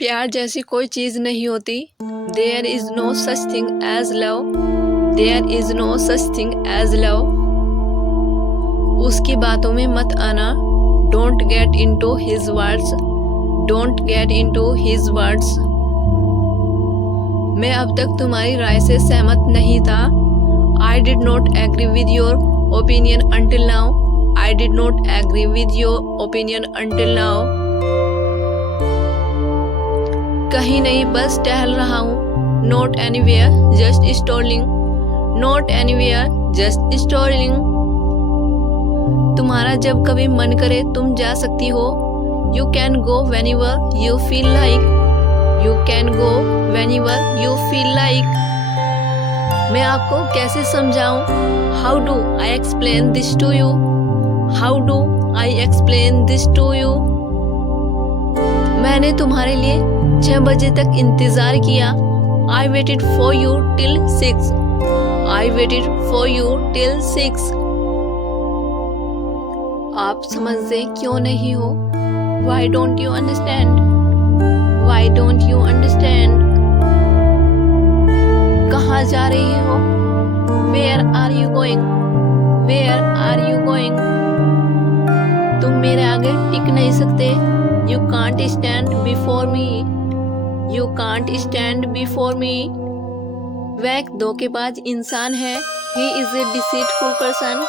प्यार जैसी कोई चीज़ नहीं होती। There is no such thing as love. There is no such thing as love. उसकी बातों में मत आना। Don't get into his words. Don't get into his words. मैं अब तक तुम्हारी राय से सहमत नहीं था। I did not agree with your opinion until now. I did not agree with your opinion until now. कहीं नहीं, बस टहल रहा हूँ। Not anywhere, just strolling. Not anywhere, just strolling. तुम्हारा जब कभी मन करे तुम जा सकती हो। You can go whenever you feel like. You can go whenever you feel like. मैं आपको कैसे समझाऊं? How do I explain this to you? How do I explain this to you? मैंने तुम्हारे लिए 6 बजे तक इंतजार किया। I waited for you till 6. I waited for you till 6. आप समझते क्यों नहीं हो? Why don't you understand? Why don't you understand? कहाँ जा रही हो? Where are you going? Where are you going? तुम मेरे आगे टिक नहीं सकते। You can't stand before me. You can't stand before me. वह एक धोखेबाज इंसान है। He is a deceitful person.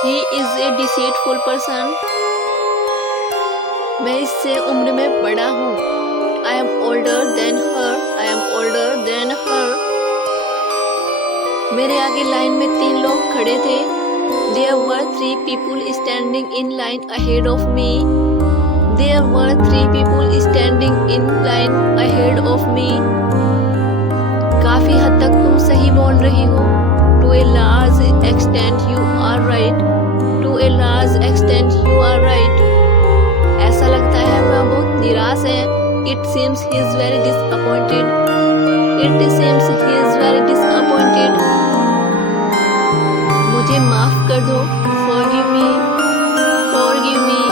He is a deceitful person. मैं इससे उम्र में बड़ा हूँ। I am older than her. I am older than her. मेरे आगे लाइन में 3 लोग खड़े थे। There were 3 people standing in line ahead of me. There were 3 people standing in line ahead of me. काफी हद तक तुम सही बोल रही हो। To a large extent you are right. To a large extent you are right. ऐसा लगता है वह बहुत निराश है। It seems he is very disappointed. It seems he is very disappointed. मुझे माफ कर दो। Forgive me. Forgive me.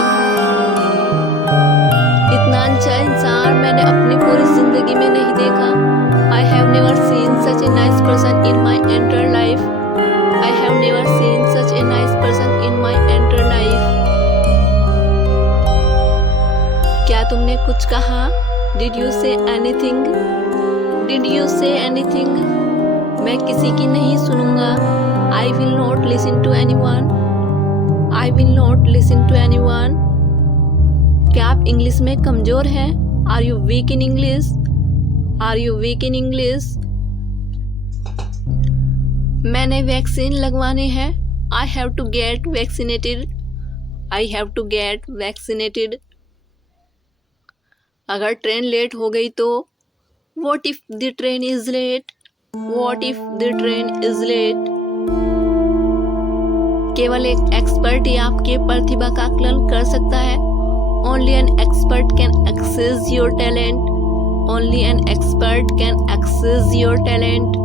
इतना अच्छा इंसान मैंने अपनी पूरी जिंदगी में नहीं देखा। I have never seen such a nice person in my entire life. I have never seen such a nice person in my entire life. क्या तुमने कुछ कहा? Did you say anything? Did you say anything? मैं किसी की नहीं सुनूंगा। I will not listen to anyone. I will not listen to anyone. क्या आप इंग्लिश में कमजोर हैं? Are you weak in English? Are you weak in English? मैंने वैक्सीन लगवाने हैं। I have to get vaccinated. I have to get vaccinated. अगर train late हो गई तो? What if the train is late? What if the train is late? केवल एक expert ही आपके प्रतिभा का आकलन कर सकता है। Only an expert can access your talent. Only an expert can access your talent.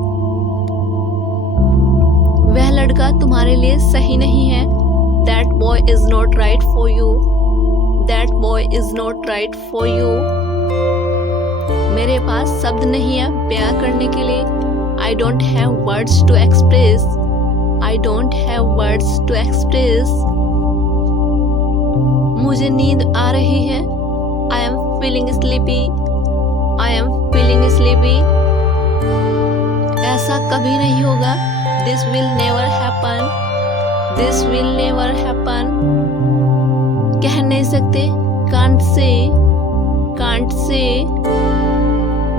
वह लड़का तुम्हारे लिए सही नहीं है। That boy is not right for you. That boy is not right for you. मेरे पास शब्द नहीं है बयां करने के लिए। I don't have words to express. I don't have words to express. मुझे नींद आ रही है। I am feeling sleepy. I am feeling sleepy. ऐसा कभी नहीं होगा। This will never happen. This will never happen. कह नहीं सकते। Can't say. Can't say.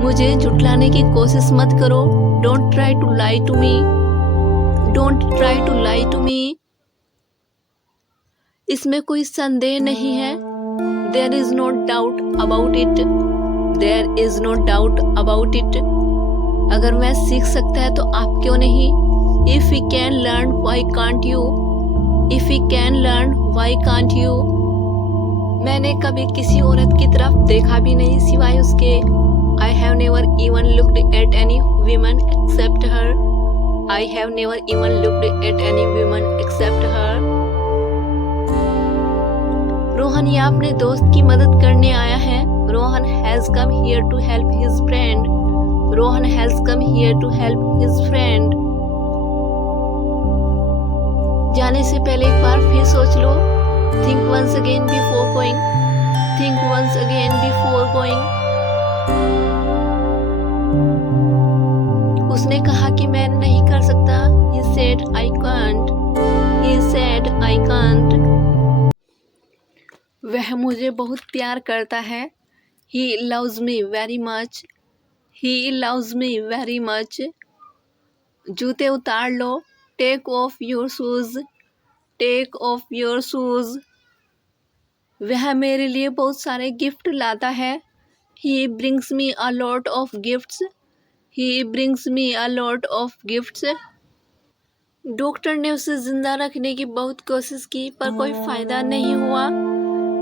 मुझे झुठलाने की कोशिश मत करो। Don't try to lie to me. Don't try to lie to me. इसमें कोई संदेह नहीं है। There is no doubt about it. There is no doubt about it. अगर वह सीख सकता है तो आप क्यों नहीं? If he can learn, why can't you? If he can learn, why can't you? मैंने कभी किसी औरत की तरफ देखा भी नहीं सिवाय उसके। I have never even looked at any woman except her. I have never even looked at any woman except her. Rohan यहाँ अपने दोस्त की मदद करने आया है। Rohan Rohan has come here to help his friend. Rohan has come here to help his friend. जाने से पहले एक बार फिर सोच लो. Think once again before going. Think once again before going. उसने कहा कि मैं नहीं कर सकता. He said I can't. He said I can't. वह मुझे बहुत प्यार करता है. He loves me very much. He loves me very much. जूते उतार लो. Take off your shoes. Take off your shoes. वह मेरे लिए बहुत सारे गिफ्ट लाता है. He brings me a lot of gifts. He brings me a lot of gifts. Doctor ने उसे जिंदा रखने की बहुत कोशिश की पर कोई फायदा नहीं हुआ.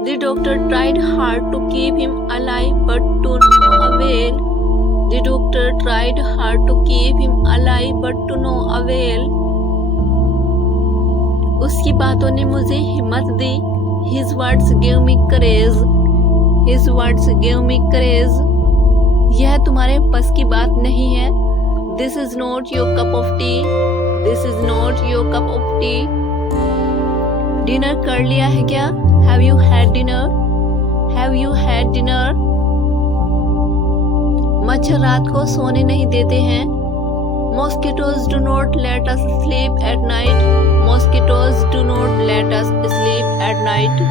The doctor tried hard to keep him alive but to no avail. The doctor tried hard to keep him alive but to no avail. उसकी बातों ने मुझे हिम्मत दी. His words gave me courage. His words gave me courage. यह तुम्हारे बस की बात नहीं है. This is not your cup of tea. This is not your cup of tea. Dinner कर लिया है क्या? Have you had dinner? Have you had dinner? मच्छर रात को सोने नहीं देते हैं. Mosquitoes do not let us sleep at night. Mosquitoes do not let us sleep at night.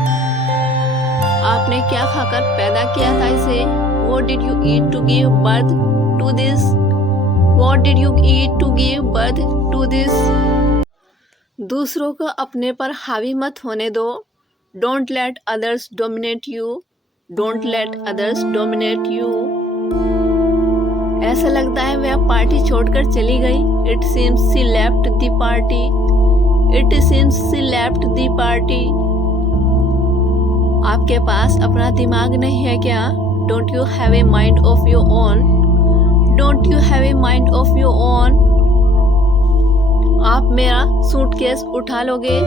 आपने क्या खाकर पैदा किया था इसे? What did you eat to give birth to this? What did you eat to give birth to this? दूसरों को अपने पर हावी मत होने दो. Don't let others dominate you. Don't let others dominate you. ऐसा लगता है वह पार्टी छोड़कर चली गई. It seems she left the party. It seems she left the party. आपके पास अपना दिमाग नहीं है क्या? Don't you have a mind of your own? Don't you have a mind of your own? आप मेरा सूटकेस उठा लोगे?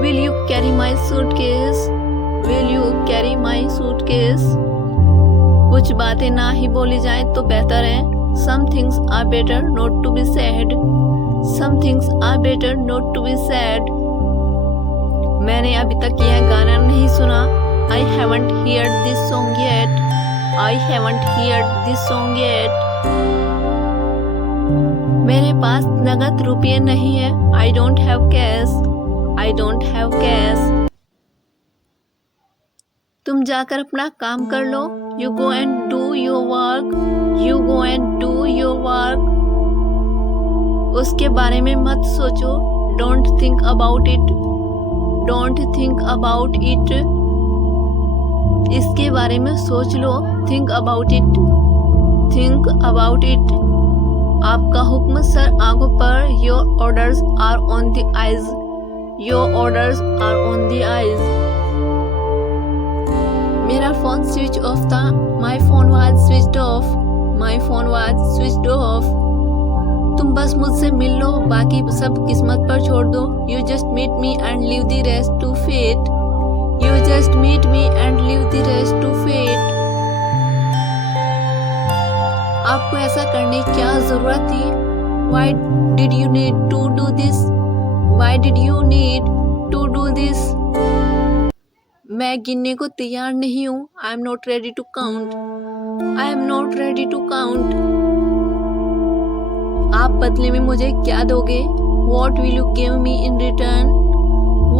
Will you carry my suitcase? Will you carry my suitcase? कुछ बातें ना ही बोली जाए तो बेहतर है. Some things are better not to be said. Some things are better not to be said. मैंने अभी तक यह गाना नहीं सुना. I haven't heard this song yet. I haven't heard this song yet. मेरे पास नगद रुपये नहीं है. I don't have cash. I don't have cash. तुम जाकर अपना काम कर लो. You go and do your work. You go and do your work. उसके बारे में मत सोचो. Don't think about it. Don't think about it. इसके बारे में सोच लो. Think about it. Think about it. आपका हुक्म सर आंखों पर. Your orders are on the eyes. Your orders are on the eyes. मेरा फोन स्विच ऑफ था. My phone was switched off. My phone was switched off. तुम बस मुझसे मिल लो. बाकी सब किस्मत पर छोड़ दो. You just meet me and leave the rest to fate. You just meet me and leave the rest to fate. आपको ऐसा करने की क्या जरूरत थी? Why did you need to do this? Why did you need to do this? मैं गिनने को तैयार नहीं हूँ. I am not ready to count. I am not ready to count. आप बदले में मुझे क्या दोगे? What will you give me in return?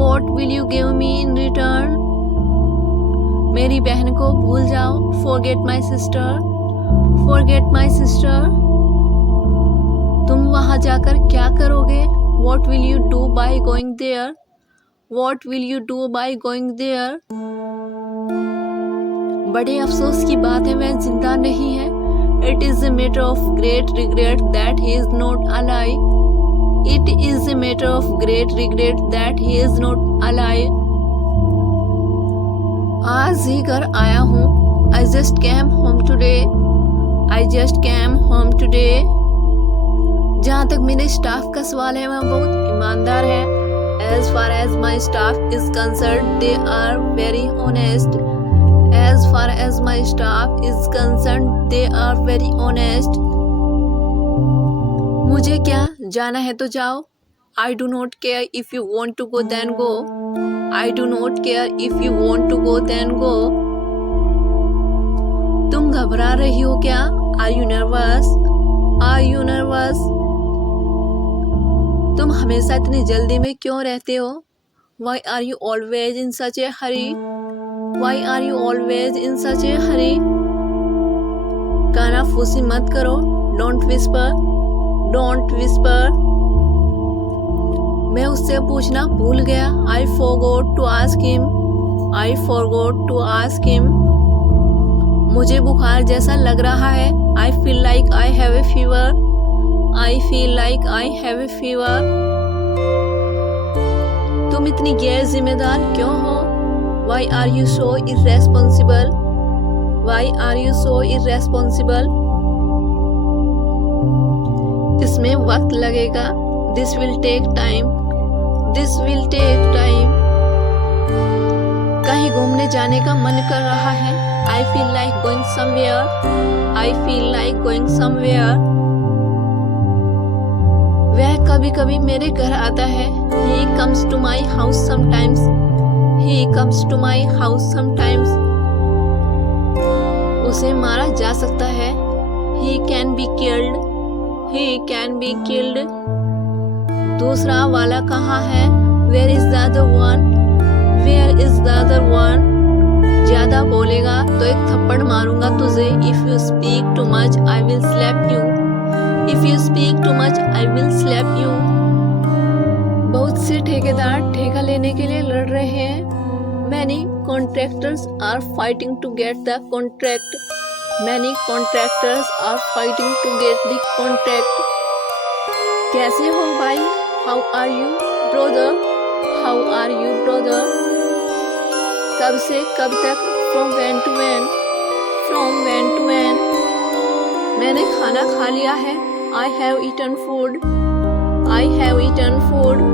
What will you give me in return? मेरी बहन को भूल जाओ. Forget my sister. Forget my sister. तुम वहाँ जाकर क्या करोगे? What will you do by going there? What will you do by going there? बड़े अफसोस की बात है वह जिंदा नहीं है. It is a matter of great regret that he is not alive. It is a matter of great regret that he is not alive. आज ही घर आया हूँ. I just came home today. I just came home today. जहाँ तक मेरे staff का सवाल है वह बहुत ईमानदार है. As far as my staff is concerned, they are very honest. As far as my my staff is concerned, they are very honest. मुझे क्या, जाना है तो जाओ. I do not care if you want to go then go. I do not care if you want to go then go. तुम घबरा रही हो क्या? Are you nervous? Are you nervous? तुम हमेशा इतनी जल्दी में क्यों रहते हो? Why are you always in such a hurry? Why are you always in such a hurry? कानाफूसी मत करो. Don't whisper. Don't whisper. मैं उससे पूछना भूल गया. I forgot to ask him. I forgot to ask him. मुझे बुखार जैसा लग रहा है. I feel like I have a fever. I feel like I have a fever. तुम इतनी गैर जिम्मेदार क्यों हो? Why are you so irresponsible? Why are you so irresponsible? इसमें वक्त लगेगा. This will take time. This will take time. कहीं घूमने जाने का मन कर रहा है. I feel like going somewhere. I feel like going somewhere. वह कभी कभी मेरे घर आता है. He comes to my house sometimes. He comes to my house sometimes. उसे मारा जा सकता है. He can be killed. He can be killed. दूसरा वाला कहाँ है? Where is the other one? Where is the other one? ज्यादा बोलेगा तो एक थप्पड़ मारूंगा तुझे. If you speak too much, I will slap you. If you speak too much, I will slap you. बहुत से ठेकेदार ठेका लेने के लिए लड़ रहे हैं. Many contractors are fighting to get the contract. Many contractors are fighting to get the contract. कैसे हो भाई? How are you, brother? How are you, brother? कब से कब तक? From when to when? From when to when? मैंने खाना खा लिया है. I have eaten food. I have eaten food.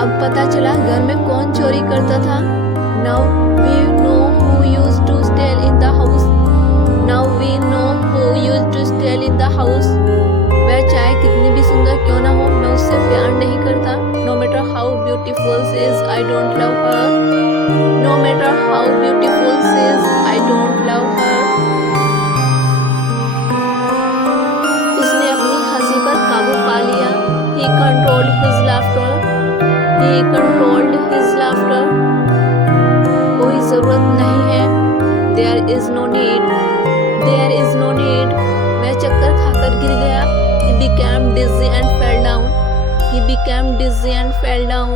अब पता चला घर में कौन चोरी करता था. Now we know who used to steal in the house. Now we know who used to steal in the house. वह चाहे कितनी भी सुंदर क्यों ना हो, मैं उससे प्यार नहीं करता. No matter how beautiful she is, I don't love her. No matter how beautiful she is, I don't love her. उसने अपनी हंसी पर काबू पा लिया. He controlled his laughter. He controlled his laughter. कोई जरूरत नहीं है. There is no need. There is no need. वह चक्कर खाकर गिर गया. He became dizzy and fell down. He became dizzy and fell down.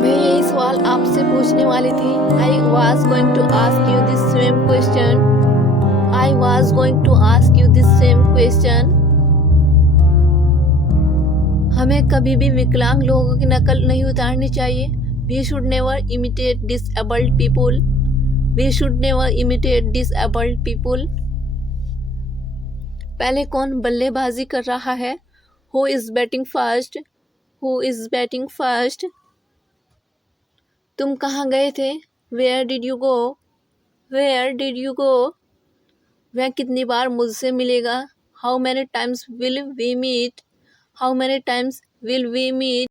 मैं यही सवाल आपसे पूछने वाली थी. I was going to ask you this same question. I was going to ask you this same question. हमें कभी भी विकलांग लोगों की नकल नहीं उतारनी चाहिए. We should never imitate disabled people. We should never imitate disabled people. पहले कौन बल्लेबाजी कर रहा है? Who is batting first? Who is batting first? तुम कहाँ गए थे? Where did you go? Where did you go? वह कितनी बार मुझसे मिलेगा? How many times will we meet? How many times will we meet?